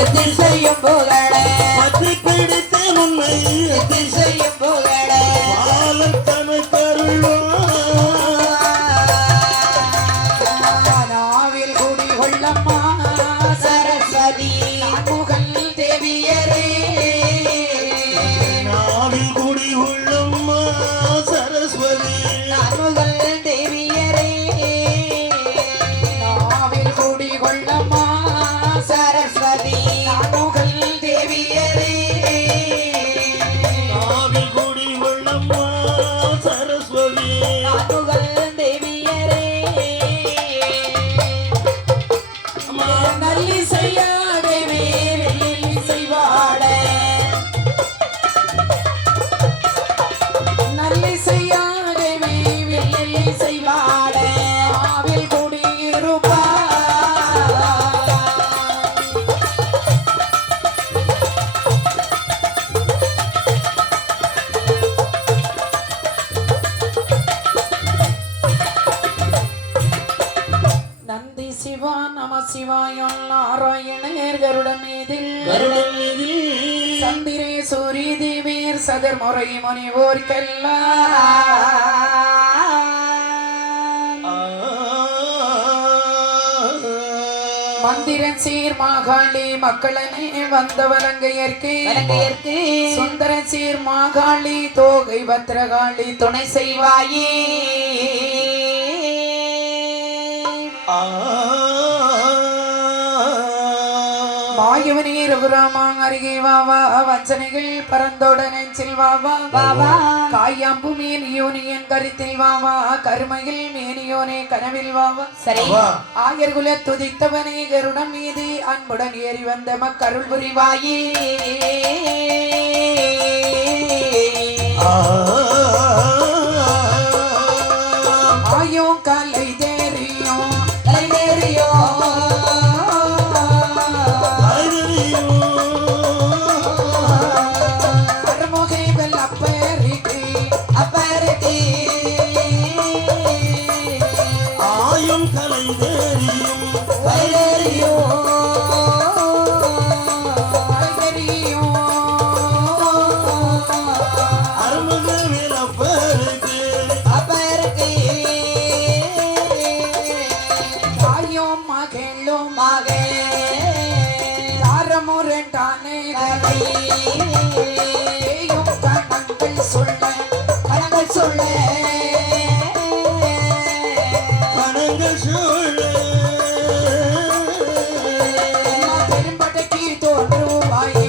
எதிர்செய்யும் புகழ பற்றி பிடித்த உண்மை எதிர்செய்யும் புகழ பாலம் தமை கருள்வான் நாவில் குடிகொள்ளம்மா சரஸ்வதி முகல் தேவியரே நாவில் குடி உள்ளம்மா சரஸ்வதி முகல் தேவியரே நாவில் குடிகொள்ளம்மா சரஸ்வதி முகல் தேவியரே நாவில் குடி உள்ளம்மா சரஸ்வதி முகல் தேவியரே நல்லிசையாடவே செய்வாட நல்லிசையாடவே செய்வாட ஆவில் குடியிருப்பா நந்தி சிவா நம சிவாயம் நாராயணர் கருடன் மீதில் கருடன் மீதில் சந்திரே சூரிய தேவியர் சதர் முறை முனிவோர்க்கெல்லாம் மந்திரன் சீர் மாகாளி மக்களனே வந்த வலங்கையர்க்கு சுந்தர சீர் மாகாளி தோகை பத்ரகாளி துணை செய்வாயே மாயவனே ரகுராமாங் அருகே வாவா வஞ்சனைகள் பரந்தோடனே செல்வாவா வாவா காயாம்பு மேனியோனியன் கருத்தில் வாவா கருமையில் மேனியோனே கனவில் வாவா சரி ஆயர்குல துதித்தவனே கருடம் மீது அன்புடன் ஏறி வந்த மக்கருள் புரிவாயே ஆயோ கலை தெரியும் ஆயும் கலை தெரியும் அருமுக விளப்பருக்கு தாயும் மகளும் தாரமுரண்டானே கணங்கள் சொல்ல கணங்கள் சூழ பெரும்படைக்கு தோன்றுவாயே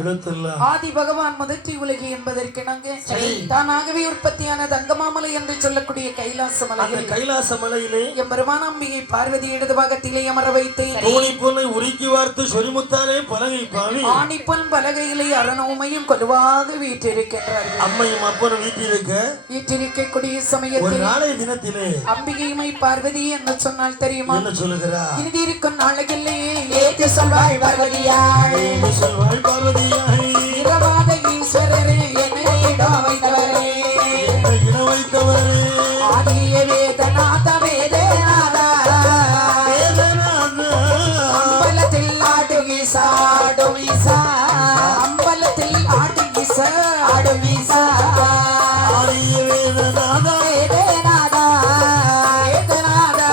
எழுத்தெல்லாம் ஆதி பகவான் முதற்றி உலகி என்பதற்கு நாங்க தானாகவே உற்பத்தியான தங்கமாமலை என்று சொல்லக்கூடிய கைலாச அந்த மலையில் கைலாச மலையிலே எம் பெருமானம்பிகை பார்வதி இடது பாகத்திலே அமர வைத்தேன். தோணி பொண்ணை உருக்கி வார்த்து சொரிமுத்தாலே பலகை பாவி ஆணிப்பொன் பலகையிலே அரணவுமையும் கொலுவாக வீற்றிருக்கின்றார்கள். அம்மையும் அப்பனும் வீட்டிருக்க வீற்றிருக்கக்கூடிய ஒரு சமயத்தில் நாளைய தினத்திலே அம்பிகையுமை பார்வதி என்ன சொன்னால் தெரியுமா? என்ன சொல்லுகிறா? இறுதி இருக்கும் நாளையிலே ஏத்து சொல்வாள் பார்வதியாள். என்ன சொல்வாள் பார்வதியாய்? இரவாத ஈஸ்வரரே என்னை இடம் வைத்தவரே, என்னை இட வைத்தவரே ஆதிய வேதநாத வேதநாதா, வேதநாதா. அம்பலத்தில் ஆடும் ஈசா ஆடும் ஈசா, அம்பலத்தில் ஆடும் ஈசா ஆடும் ஈசா, ஆரிய வேதநாதா. வேதநாதா வேதநாதா,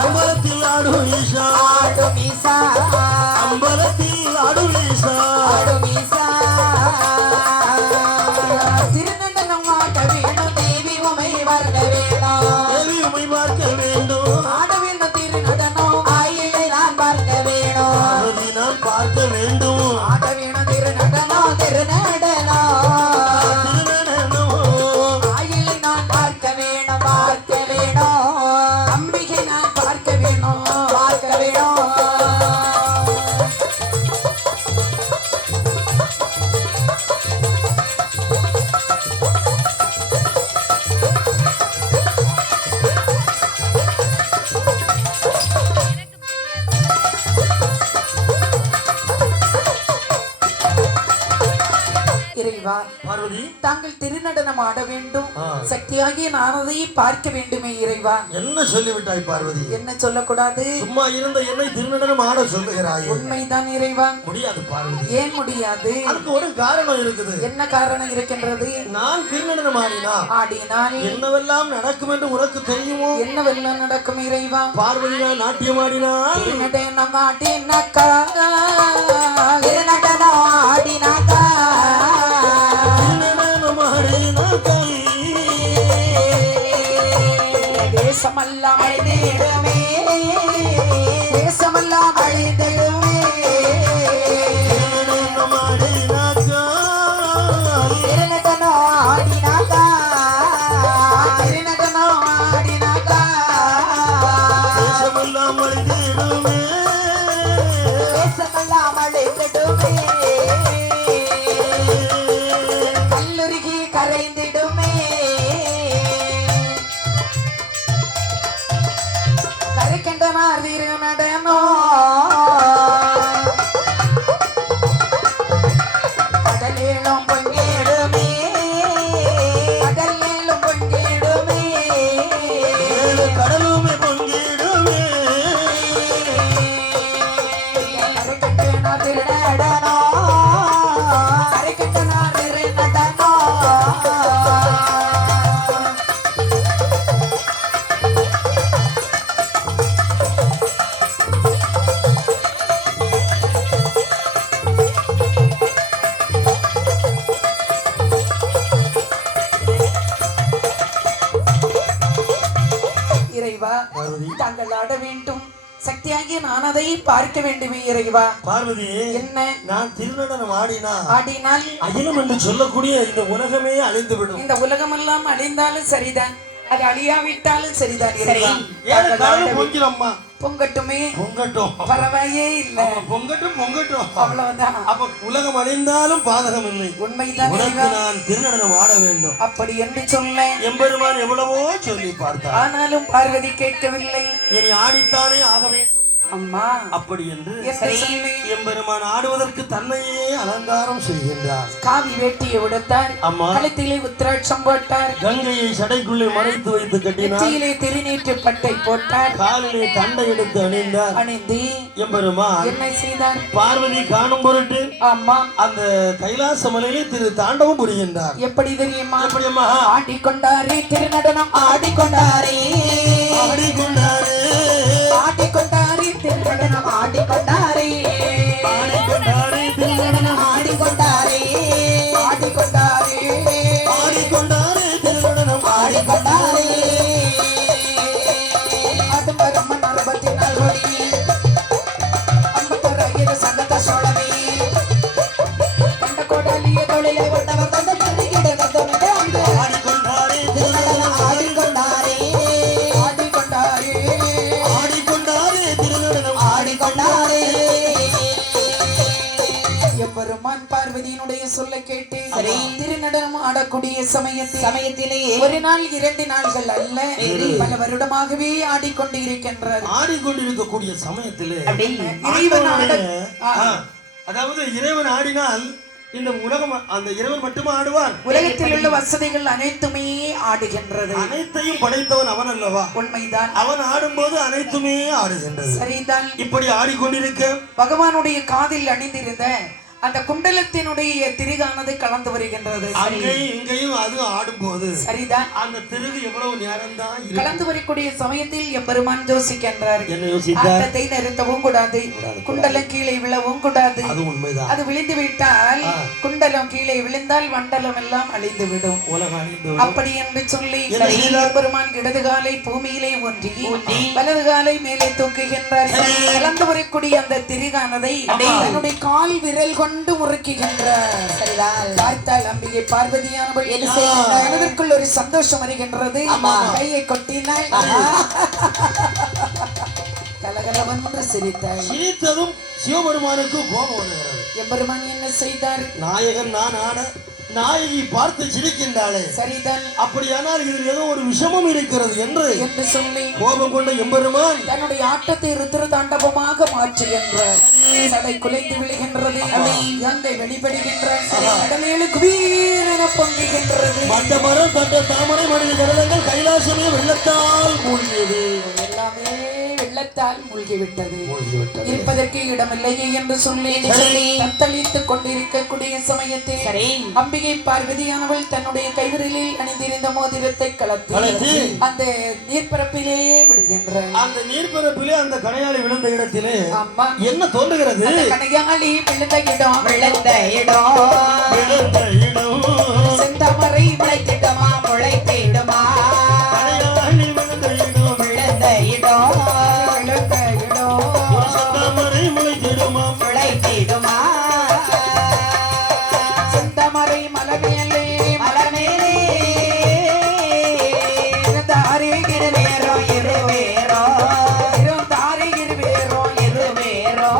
அம்பலத்தில் ஆடும் ஈசா ஆடும் ஈசா அம்பலத்தில் ஆடும் ஈசா. ஆடும் ஈசா. திருநந்தனம் ஆட வேணும், தேவி உமை வர வேணும், தேவி உம்மை பார்க்க வேண்டும், ஆட வேணும் திருநடனம், ஆயிலை நான் பார்க்க வேணும், பார்வதி நான் பார்க்க வேண்டும். ஆட வேணும் திருநடனம் திருநடனம், திருநடனோ ஆயிலை நான் பார்க்க வேணும் பார்க்க வேணும், அம்பிகை நான் பார்க்க வேணும் பார்க்க வேணும். இறைவா, பார்வதி தாங்கள் திருநடனம் ஆட வேண்டும், ஆ. சக்தியாகிய நானதை பார்க்க வேண்டுமே இறைவா. என்ன சொல்லிவிட்டாய் பார்வதி? என்ன சொல்லக்கூடாது? சும்மா இருந்த என்னை திருநடனம் ஆட சொல்லுகிறாயே. உண்மைதான் இறைவா. முடியாது பார்வதி. ஏன் முடியாது? அதுக்கு ஒரு காரணம் இருக்குது. என்ன காரணம் இருக்கின்றது? நான் திருநடனம் ஆடினா ஆடினால் என்னவெல்லாம் நடக்கும் என்று உனக்கு தெரியுமோ? என்னவெல்லாம் நடக்கும் இறைவா? பார்வதி நான் நாட்டியம் ஆடினால் திருநடனம் ஆடினாக்கா, திருநடனம் ஆடினாக்கா, திருநடனம் ஆடினால் தேசமெல்லாம் அழிந்திடுமே, தேசமெல்லாம் அழிந்திடுமே, திருநடனம் ஆடினாக்கா திருநடனம் ஆடினாக்கா, திருநடனம் ஆடினாக்கா, தேசமெல்லாம் அழிந்திடுமே, தேசமெல்லாம் அழிந்திடுமே, கல்லுருகி கரைந்திடுமே, கரைக்கின்றனார் திருநடனோ, கடலேழும் பொங்கிடுமே, கடலேழும் பொங்கிடுமே, ஏழு கடலுமே பொங்கிடுமே, கரைக்கின்றனார் திருநடனோ, கரைக்கின்றனார் திருநடனோ. இறைவா, பார்வதி தாங்கள் ஆட வேண்டும், சக்தியாகிய நான் அதை பார்க்க வேண்டுமே இறைவா. பார்வதி என்ன? நான் திருநடனம் ஆடினா ஆடினால் அகிலம் என்று சொல்லக்கூடிய இந்த உலகமே அழிந்துவிடும். இந்த உலகமெல்லாம் அழிந்தாலும் சரிதான், அது அழியாவிட்டாலும் சரிதான் இறைவா. ஏழு தாங்கள் ஆட கடலும் வேண்டும். பொங்கிடம்மா. பொங்கட்டுமே, பொங்கட்டும். பரவாயே இல்ல, ஆமா, பொங்கட்டும் பொங்கட்டும். அவ்வளவுதான். அப்ப உலகம் அழிந்தாலும் பாதகம் இல்லை. உண்மைதான் உனக்கு இறைவா. நான் திருநடனம் ஆட வேண்டும். அப்படி என்று சொல்ல, எம்பெருமான் எவ்வளவோ சொல்லி பார்த்தார். ஆனாலும் பார்வதி கேட்கவில்லை. இனி ஆடித்தானே ஆக வேண்டும். அம்மா அப்படி என்று என்று சொல்லி எம்பெருமான் ஆடுவதற்கு தன்னையே அலங்காரம் செய்கின்றார். காவி வேட்டியை உடுத்தார், அம்மா கழுத்திலே உத்திராட்சம் போட்டார், கங்கையை சடைக்குள்ளே மறைத்து வைத்து கட்டினார். நெற்றியிலே திருநீற்று பட்டை போட்டார், காலிலே தண்டை எடுத்து அணிந்தார். அணிந்து எம்பெருமான் என்ன செய்தார்? பார்வதி காணும் பொருட்டு அம்மா அந்த கைலாச மலையிலே திரு தாண்டவம் புரிகின்றார். எப்படி தெரியுமா? எப்படியம்மா? ஆடிக்கொண்டாரே திருநடனம் ஆடிக்கொண்டாரே, ஆடிக்கொண்டாரே ஆடிக்கொண்டாரே திருநடனம் ஆடிக்கொண்டாரே, ஆடிக்கொண்டாரே திருநடனம் ஆடிக்கொண்டாரே, ஆடிக்கொண்டாரே, ஆடிக்கொண்டாரே திருநடனம் ஆடிக்கொண்டாரே. அது பரமன் 64 கோடி, 56 சங்கத்த சோழமே, பார்வதியினுடைய சொல்ல கேட்டு திருநடனம் ஆடக்கூடிய சமயத்திலே ஒரு நாள் 2 நாள்கள் அல்ல பல வருடமாகவே ஆடிக்கொண்டு இருக்கின்றார். ஆடிக்கொண்டிருக்கக்கூடிய சமயத்திலே இறைவன் அதாவது இறைவன் ஆடினால் இந்த உலகம் அந்த இறைவன் மட்டுமா ஆடுவார்? உலகத்தில் உள்ள வசதிகள் அனைத்துமே ஆடுகின்றது. அனைத்தையும் படைத்தவன் அவன் அல்லவா? உண்மைதான். அவன் ஆடும்போது அனைத்துமே ஆடுகின்றது. சரிதான். இப்படி ஆடிக்கொண்டிருக்க பகவானுடைய காதில் அணிந்திருந்த அந்த குண்டலத்தினுடைய திருகானது கலந்து வருகின்றது. அங்கேயும் இங்கேயும் அது ஆடும்போது சரிதான். அந்த திருகு எவ்வளவு நேரம் தான் கலந்து வரக்கூடிய சமயத்தில் எம்பெருமான் யோசிக்கின்றார். என்ன யோசித்தார்? ஆட்டத்தை நிறுத்தவும் கூடாது, குண்டலம் கீழே விழவும் கூடாது. அது உண்மைதான். அது விழுந்து விட்டால் குண்டலம் கீழே விழுந்தால் மண்டலம் எல்லாம் அழிந்து விடும். உலகம் அழிந்து அப்படி என்று சொல்லி எம்பெருமான் இடது காலை பூமியிலே ஒன்றி வலது காலை மேலே தூக்குகின்றார். கலந்து வரக்கூடிய அந்த திருகானதை தன்னுடைய கால் விரல் கொண்டு முறுக்குகின்றார். பார்த்தால் அம்பிகை பார்வதியானவள் மனதிற்குள் ஒரு சந்தோஷம் வருகின்றது. கையை கொட்டினாள், கலகலவென்று சிரித்தாள். சிரித்ததும் சிவபெருமானுக்கு கோபம் வருகிறது. எம்பெருமான் என்ன செய்தார்? நாயகன் நான் ஆட நாயகி பார்த்து சிரிக்கின்றாளே. சரிதான். அப்படியானால் இதில் ஏதோ ஒரு விஷமம் இருக்கிறது என்று சொல்லி கோபம் கொண்ட எம்பெருமான் தன்னுடைய ஆட்டத்தை ருத்ர தாண்டவமாக மாற்றுகின்றார். சடை குலைந்து விழுகின்றது, கங்கை வெளிப்படுகின்றார், கடலேழு குபீரென பொங்குகின்றது. மண்ட மரம் தந்த தாமரை மனித கடலங்கள் கைலாசமே வெள்ளத்தால் மூழ்கியது. எல்லாமே வெள்ளத்தால் மூழ்கிவிட்டது. இருப்பதற்கு இடமில்லையே என்று சொல்லி தத்தளித்துக் கொண்டிருக்கக்கூடிய சமயத்தில் அம்பிகை பார்வதியானவள் தன்னுடைய கைவிரலில் அணிந்திருந்த மோதிரத்தை கலத்தி அந்த நீர்ப்பரப்பிலே விடுகின்றார். அந்த நீர்ப்பரப்பிலே அந்த கணையாளி விழுந்த இடத்திலே என்ன தோன்றுகிறது? கணையாளி விழுந்த இடம் செந்தாமரை முளைத்திடுமா முளைத்திடுமா செந்தமரை மலமேலே மலமேலே தாரி இருவேரோ இருவேரோ தாரி இருவேரோ இருவேரோ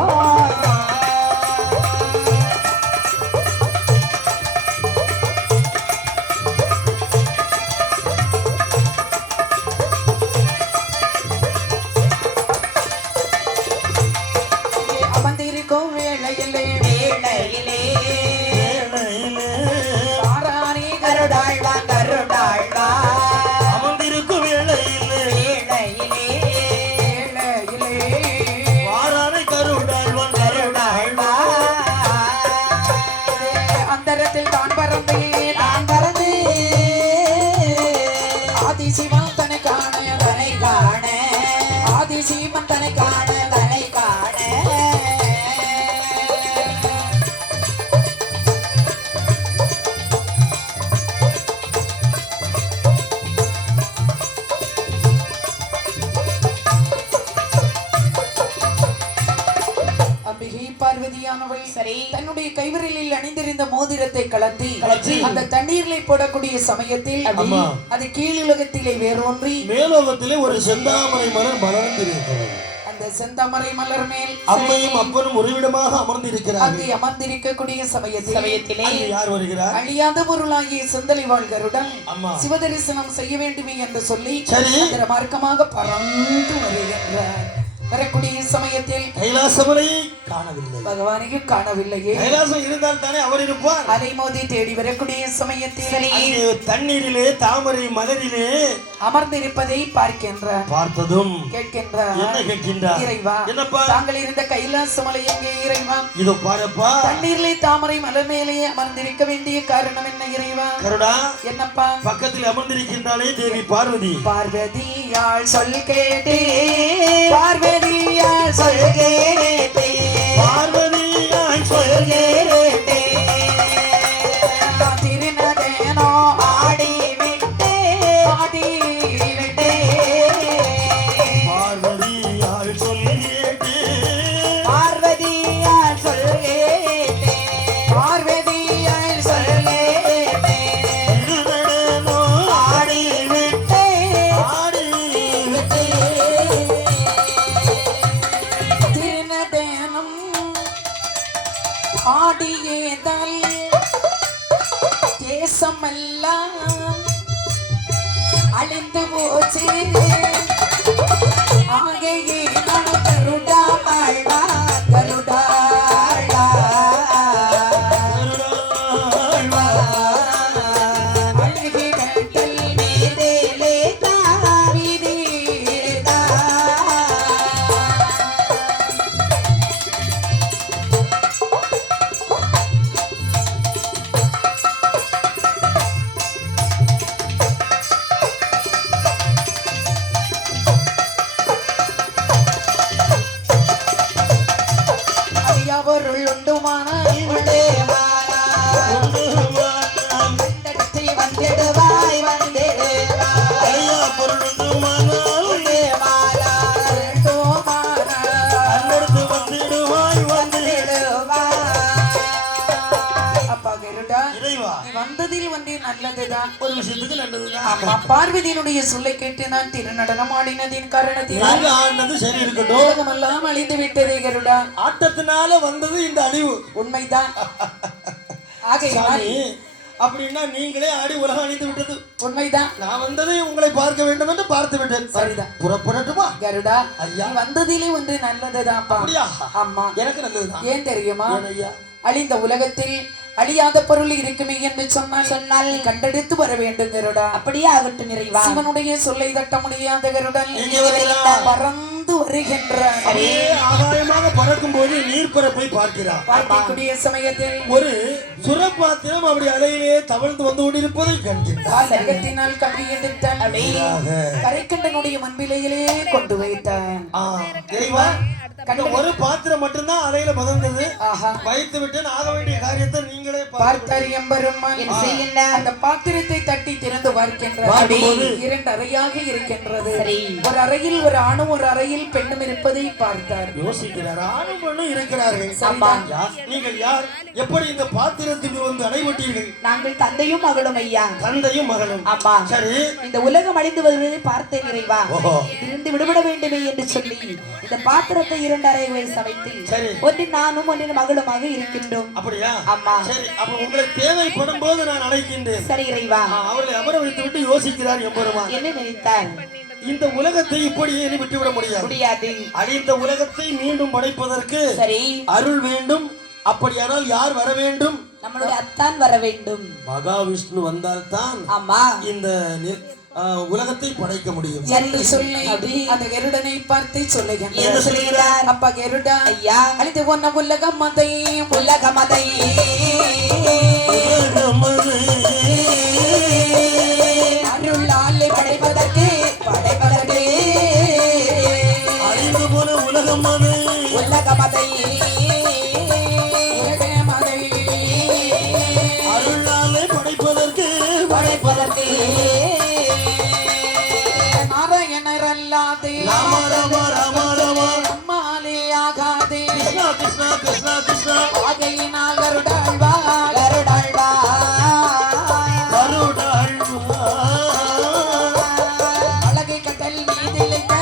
அமர்ந்திருக்கும் வேளையிலே கருடாழ்வான் கருடாழ்வான் அமர்ந்திருக்கும் வேளையிலே வாரானை கருடாழ்வான் கருடாழ்வான் அந்தரத்தில் தான் பறந்து ஆதிசிவன் தன்னை காண ஆதிசிவன் தன்னை காண பார்வதியானவள் தன்னுடைய கைவிரலில் அணிந்திருந்த மோதிரத்தை கலத்தி அந்த தண்ணீரிலே போடக்கூடிய சமயத்தில் அது கீழுலகத்திலே வேரூன்றி மேலோகத்திலே ஒரு செந்தாமரை மலர் மலர்ந்திருக்கிறது. அந்த செந்தாமரை மலர் மேல் அம்மையும் அப்பனும் ஒருவிடமாக அமர்ந்திருக்கிறார்கள். அங்கே அமர்ந்திருக்கக்கூடிய சமயத்திலே யார் வருகிறார்? அழியாத பொருளாகிய செந்தலை வாழ்கருடன் சிவதரிசனம் செய்ய வேண்டுமே என்று சொல்லி மார்க்கமாக பறந்து வருகின்றார். வரக்கூடிய சமயத்தில் கைலாசமலை காணவில்லை, பகவானையும் காணவில்லையே. கைலாசம் இருந்தால் தானே அவர் இருப்பார். அலைமோதி தேடி வரக்கூடிய சமயத்தில் தண்ணீரிலே தாமரை மலரிலே அமர்ந்திருப்பதை பார்க்கின்றார். பார்த்ததும் கேட்கின்றார். என்ன கேட்கின்றார்? இறைவா, என்னப்பா தாங்கள் இருந்த கைலாச மலை எங்கே இறைவா? இதோ பாருப்பா, தண்ணீரிலே தாமரை மலர் மேலே அமர்ந்திருக்க வேண்டிய காரணம் என்ன இறைவா? கருடா, என்னப்பா? பக்கத்தில் அமர்ந்திருக்கின்றாளே தேவி பார்வதி. பார்வதியாள் சொல் கேட்டே, பார்வதியாள் சொல் கேட்டே, பார்வதியாள் சொல் கேட்டே, திருநடனோ ஆடி விட்டே, ஆடி விட்டே, பார்வதியாள் சொல் கேட்டே, பார்வதியாள் சொல் கேட்டே, பார்வதியாள் சொல் கேட்டே, திருநடனோ ஆடி விட்டே, ஆடி விட்டே, திருநடனம் ஆடியேதல் உலகமெல்லாம் அழிந்து போச்சு ஆகையே நான் கருடா ஆழ்வா கருடாளா அழகி கட்டல் மீதேலே தாவிதேதா அவருள் உண்டுமானால் உள்ளே வாழத்தை வந்திடுவாய் வந்திடுவாய் உள்ளே அப்பா கருடா நீ வந்ததில் வந்து நல்லதுதான் ஒரு விஷயத்துக்கு நல்லதுதான். ஆமா பார்வதியினுடைய சொல்லை கேட்டு நான் திருநடனம் ஆடினதின் காரணத்தில் நாங்க ஆடினது சரி இருக்கட்டும். உலகமெல்லாம் அழிந்து விட்டதே கருடா ஆட்டத்தினால வந்தது இந்த அழிவு. உண்மைதான் ஆகையால் சாமி, அப்படின்னா நீங்களே ஆடி உலகம் அழிந்து விட்டது. உண்மைதான் நான் வந்ததை உங்களை பார்க்க வேண்டும் என்று பார்த்து விட்டேன். சரிதான். புறப்படட்டுமா? கருடா ஐயா. நீ வந்ததிலே ஒன்று நல்லதுதான்ப்பா. அப்படியா? ஆமா எனக்கு நல்லதுதான். ஏன் தெரியுமா? ஏன் ஐயா? அழிந்த உலகத்தில் அழியாத பொருள் இருக்குமே என்று சொன்னால் நீ கண்டெடுத்து வர வேண்டும் கருடா. அப்படியே ஆகட்டும் நிறைவா. சிவனுடைய சொல்லை தட்ட முடியாத கருடன் எங்கே வருகிறார்? பறந்து வருகின்ற அப்படியே ஆகாயமாக பறக்கும் போது நீர்ப்பரப்பை பார்க்கிறார். பார்க்கக்கூடிய சமயத்தில் ஒரு சுரப்பாத்திரம் அப்படி அலையிலே தவழ்ந்து வந்து கொண்டிருப்பதை கண்டிருந்தார். சங்கத்தினால் கம்பி எடுத்தான் கரைக்கண்டனுடைய மண்பிலையிலே கொண்டு வைத்தான். தெரியவா? அந்த ஒரு பாத்திரம் மட்டும்தான் அறையில பதந்தது. ஆஹா வைத்து விட்டேன். ஆக வேண்டிய காரியத்தை நீங்களே பார்த்தார் எம்பெருமான். என்ன செய்கின்றார்? அந்த பாத்திரத்தை தட்டி திறந்து பார்க்கின்றார். பார்க்கும்போது இரண்டு அறையாக இருக்கின்றது. சரி. ஒரு அறையில் ஒரு ஆணும் ஒரு அறையில் பெண்ணும் இருப்பதை பார்த்தார். யோசிக்கிறார். ஆணும் பெண்ணும் இருக்கிறார்கள். ஆமா. நீங்கள் யார்? எப்படி இந்த பாத்திரத்துக்கு வந்து அடைபட்டீர்கள்? நாங்கள் தந்தையும் மகளும் ஐயா. தந்தையும் மகளும். ஆமா. சரி. இந்த உலகம் அழிந்து வருவதை பார்த்தேன் நிறைவா. ஓஹோ. இருந்து விடுபட வேண்டுமே என்று சொல்லி இந்த பாத்திரத்தை இரண்டு அறைகளில் சமைத்து சரி. ஒன்றில் நானும் ஒன்றில் மகளுமாக இருக்கின்றோம். அப்படியா? ஆமா. சரி. அப்ப உங்களுக்கு தேவைப்படும் போது நான் அழைக்கின்றேன். சரி இறைவா. அவர்களை அமர வைத்து விட்டு யோசிக்கிறார் எம்பெருமான். என்ன நினைத்தார்? இந்த உலகத்தை இப்படியே நீ விட்டுவிட முடியாது. முடியாது. அழிந்த உலகத்தை மீண்டும் படைப்பதற்கு சரி. அருள் வேண்டும். அப்படியானால் யார் வர வேண்டும்? நம்மளுடைய அத்தான் வர வேண்டும். மகாவிஷ்ணு வந்தால்தான் ஆமா. இந்த உலகத்தை படைக்க முடியும் என்று சொல்லி அந்த கருடனை பார்த்து சொல்லுகிறார். என்ன சொல்கிறார்? அப்பா கருடா ஐயா. அழித்து போன உலகமதை உலகமதை அருளாலே படைப்பதற்கு அழிந்து போன உலகமதை உலகமதை அருளாலே படைப்பதற்கு நாராயணர் அல்லாதே அம்மாலே ஆகாதே கிருஷ்ணா கிருஷ்ணா கிருஷ்ணா ஆகையினால் கருடாழ்வா அழகை கட்டல் மீதிலைத்தா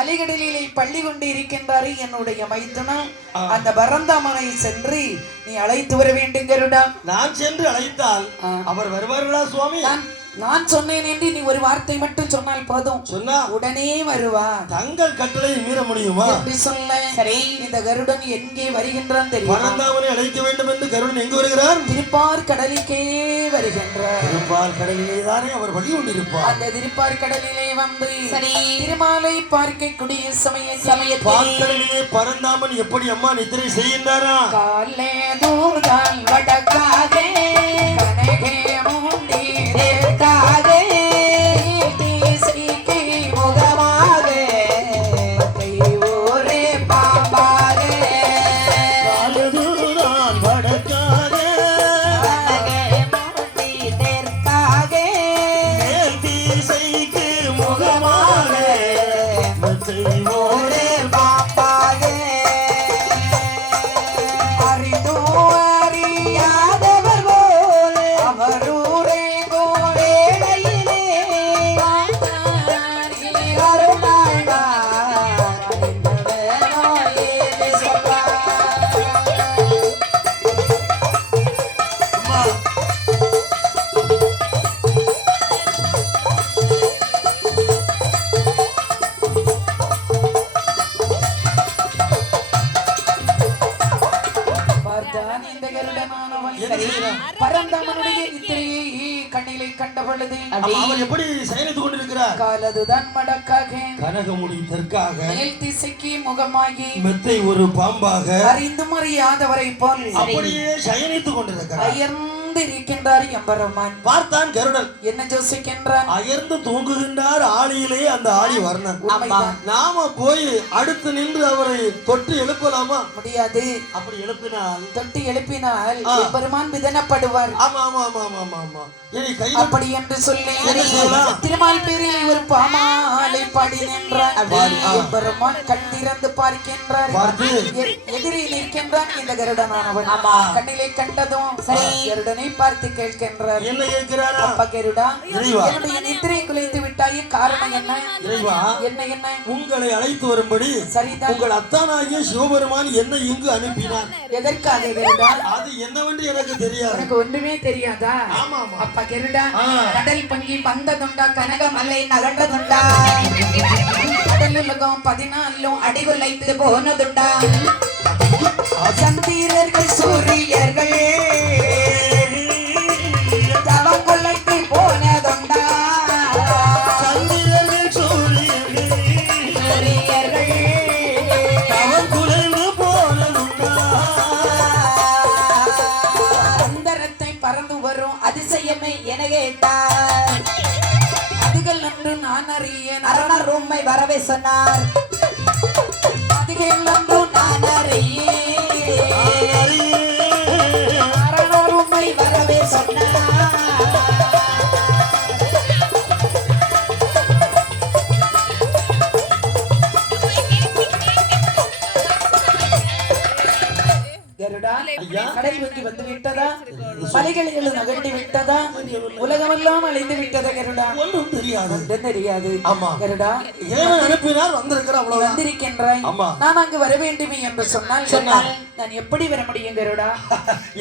அலைகடலிலே பள்ளி கொண்டு இருக்கின்றாரு என்னுடைய மைத்துனா. அந்த பரந்தாமனை சென்று நீ அழைத்து வர வேண்டும் கருடா. நான் சென்று அழைத்தால் அவர் வருவார்களா சுவாமி? நான் சொன்னேன் என்று நீ ஒரு வார்த்தை மட்டும் சொன்னால் போதும், சொன்னா உடனே வருவா. தங்கள் கட்டளை மீற முடியுமா? எப்படி சொல்ல? சரி. இந்த கருடன் எங்கே வருகின்றான் தெரியும்? பரந்தாமனை அழைக்க வேண்டும் என்று கருடன் எங்கு வருகிறார்? திருப்பார் கடலுக்கே வருகின்றார். திருப்பார் கடலிலே தானே அவர் வழி கொண்டிருப்பார். அந்த திருப்பார் கடலிலே வந்து சரி. திருமாலை பார்க்கக்கூடிய கடலிலே பரந்தாமன் எப்படி அம்மா நித்திரை செய்கின்றாரா? காலே தூர்கால் வடக்காதே கனகே மூண்டி தேர்காதே தீசைக்கு முகமாதே கை ஊரே பாம்பாதே காலதூரான் வடக்காதே கனகே மூண்டி தேர்காதே தீசைக்கு முகமாதே மச்சை ஊரே பாம்பாதே அறியாதவர் போல் அவரூரே பரந்தாமனுடைய நித்திரையை கண்ணிலை கண்ட பொழுது அவர் எப்படி செயலித்துக் கொண்டிருக்கிறார்? காலதுதான் மடக்காக கனகமுடி தெற்காக மேல் திசைக்கு முகமாகி மெத்தை ஒரு பாம்பாக அறிந்தும் அறியாதவரை போல் அப்படியே சயனித்துக் கொண்டிருக்கிறார். அயர்ந்து இருக்கின்றார் எம்பெருமான். பார்த்தான் கருடன். என்ன யோசிக்கின்றான்? அயர்ந்து தூங்குகின்றார் ஆளியிலே அந்த ஆளி வர்ணன். உண்மைதான். நாம போய் அடுத்து நின்று அவரை தொட்டு எழுப்பலாமா? முடியாது. அப்படி எழுப்பினால் தொட்டு எழுப்பினால் எம்பெருமான் விதனப்படுவார். ஆமா ஆமா ஆமா ஆமா ஆமா. இனி கை அப்படி என்று சொல்லி திருமால் பேரில் ஒரு பாமாலை பாடி நின்றார். எம்பெருமான் கண் திறந்து பார்க்கின்றார். எதிரே நிற்கின்றான் இந்த கருடனானவன். கண்ணிலே கண்டதும் கருடனை பார்த்து கேட்கின்றார். என்ன கேட்கிறாரா? அப்பா கருடா, என்னுடைய நித்திரை குலைத்து விட்டாயே, காரணம் என்ன? இறைவா, என்ன என்ன? உங்களை அழைத்து வரும்படி சரிதான். உங்கள் அத்தானாகிய சிவபெருமான் என்னை இங்கு அனுப்பினார். எதற்காக கருடா? அது என்னவென்று எனக்கு தெரியாது. எனக்கு ஒன்றுமே தெரியாதா? ஆமா ஆமா. அப்பா கருடா, கடல் பொங்கி வந்ததுண்டா, கனகமலை நகர்ந்ததுண்டா, கடலுலகம் 14 அடிகுலைத்து போனதுண்டா, சந்திரர்கள் சூரியர்கள் தவம் குலைத்து போனதுண்டா, சந்திரர்கள் சூரியர்கள் தவம் குலைந்து போனதுண்டா, அந்தரத்தை பறந்து வரும் அதிசயமே என கேட்டார். அதுகள் நன்று நான் அறியேன், அரணர் உம்மை வரவே சொன்னார். அதுகள் நன்று நான் அறியேன், அரணர் உம்மை வரவே சொன்னார். கருடா, கடல் பொங்கி வந்து விட்டதா? மலைகளில் நகர்ந்து விட்டதா? உலகமெல்லாம் அழிந்து விட்டதா கருடா? ஒன்றும் தெரியாது. ஒன்றும் தெரியாது. ஆமா. கருடா, இறைவன் அனுப்பினார், வந்திருக்கிற நீ அவ்வளவு வந்திருக்கின்றாய். ஆமா. நான் அங்கு வர வேண்டுமே என்று சொன்னால் நான் எப்படி வர முடியும் கருடா?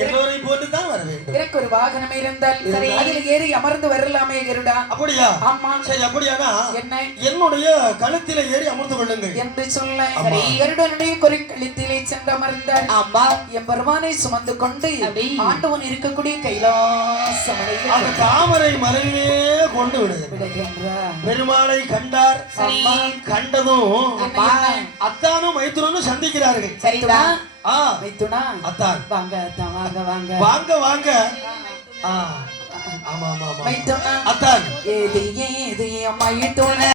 எல்லோரை போட்டு தான் வர வேண்டும். எனக்கு ஒரு வாகனம் இருந்தால் அதில் ஏறி அமர்ந்து வரலாமே கருடா? அப்படியா? ஆமா. சரி, அப்படியானா என்ன என்னுடைய கழுத்தில ஏறி அமர்ந்து கொள்ளுங்கள் என்று சொல்ல கருடனுடைய குறிக்கழுத்திலே சென்று அமர்ந்தார். என் பெருமானை சுமந்து கொண்டு ஆண்டவன் இருக்கக்கூடிய கைலாச மலையில் அந்த தாமரை மலையிலே கொண்டு விடுகிறார். விடுகின்றார். பெருமாளை கண்டார். கண்டதும் அத்தானும் மைத்துனனும் சந்திக்கிறார்கள். சரிதா? ஆ, மைத்துனா, அத்தான் வாங்க அத்தான், வாங்க வாங்க வாங்க வாங்க. ஆ, ஆமா ஆமா ஆமா. மைத்துனா, அத்தான் ஏது ஏது மைத்துனா